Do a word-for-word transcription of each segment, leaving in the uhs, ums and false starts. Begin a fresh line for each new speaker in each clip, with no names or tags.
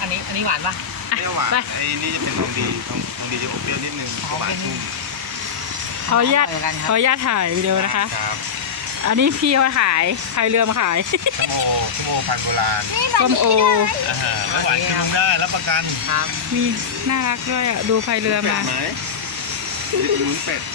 อันนี้อันนี้หวานปะ
เปรี้ยวหวานไอ้นี่จะเป็นทองดีทองทองดีจะอมเปรี้ยวนิดนึงหวานชุ่ม
ขออนุญาตขออนุญาตถ่ายวิดีโอนะคะอันนี้พี่เขาขายพายเรือมาขาย
ส้มโอส้มโอพันธุ์โบราณ
ส้มโอ
ไม่หวานคือลุงได้รับประกัน
มีน่ารักด้วยอ่ะดูพายเรือมา
ลุ้นเป็ด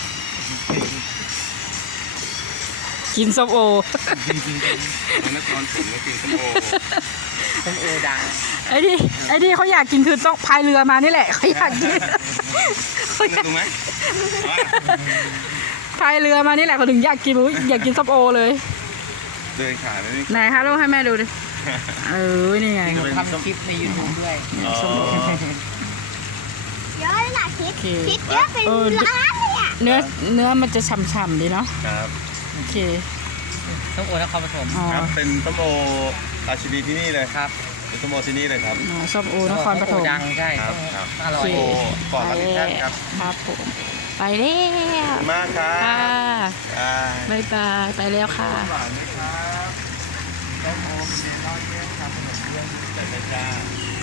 กินส้มโอ
จริงๆตอนนั้นตอนผมก็กินส้มโอ
ส้มโอดัง
ไอ้ที่ไอ้ที่เขาอยากกินคือต้องพายเรือมานี่แหละเขาอยากกิน
ถูกไหม
พายเรือมานี่แหละเขาถึงอยากกินอยากกินส้มโอเลย
เดินขาเลย
ไหนคะลูกให้แม่ดูดิเออนี่ไง
ทำคลิปในยูทูบด้วย
ส้มโอ
เยอะเลยล่ะคลิปคลิปเยอะเป็นล้านเลยอ่ะ
เนื้อเนื้อมันจะฉ่ำๆดีเนาะ
ครับ
โอเค
ส้มโอนครปฐม
ครับเป็นส้มโอราชินีที่นี่เลยครับเป็นส้มโอที่นี่เลยครับ
ส้มโอนครปฐม
ดังใช่ครับอร่อย
ปอดรับผิดชอบครับ
ครับผมไปแล้ว
มากครับ
บายบายไปแล้วค่ะ
หวานไหมครับส้มโอมีน้อยเยอะครับขนมเบื้องแต่เป็นจ้า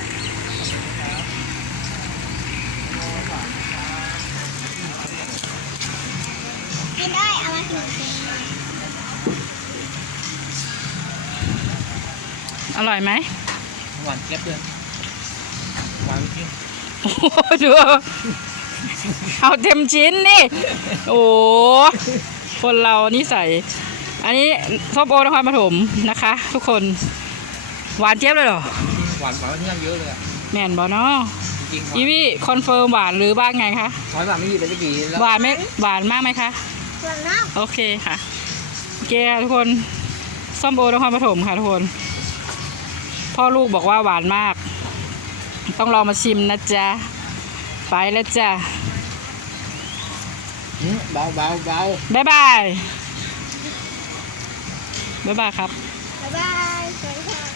กินได้เอามากิน
อร่อยไหม
หวานเจี๊ยบเลยหวานจริง
โอ้ดูเอาเต็มชิ้นนี่โอ้คนเรานี่ใส่อันนี้ส้มโอนครปฐมนะคะ ทุกคนหวานเจี๊ยบเลยเหรอ
หวานหวานที่นั่นเยอะเลยอะ
แม่นบอเนาะ
จริง
อีวี่คอนเฟิร์มหวานหรือบ้างไงคะ
หวานแบบไม่ดีเลยไม่ดี
หวานไม่หวานมากไหมคะ
หวานมาก
โอเคค่ะโอเคทุกคนส้มโอนครปฐมค่ะทุกคนพ่อลูกบอกว่าหวานมากต้องลองมาชิมนะจ๊ะไปแล้วจ้ะ
เบาเบาเบา
บ๊ายบายบ๊ายบายครับ
บ๊ายบายสวัสดีค่ะ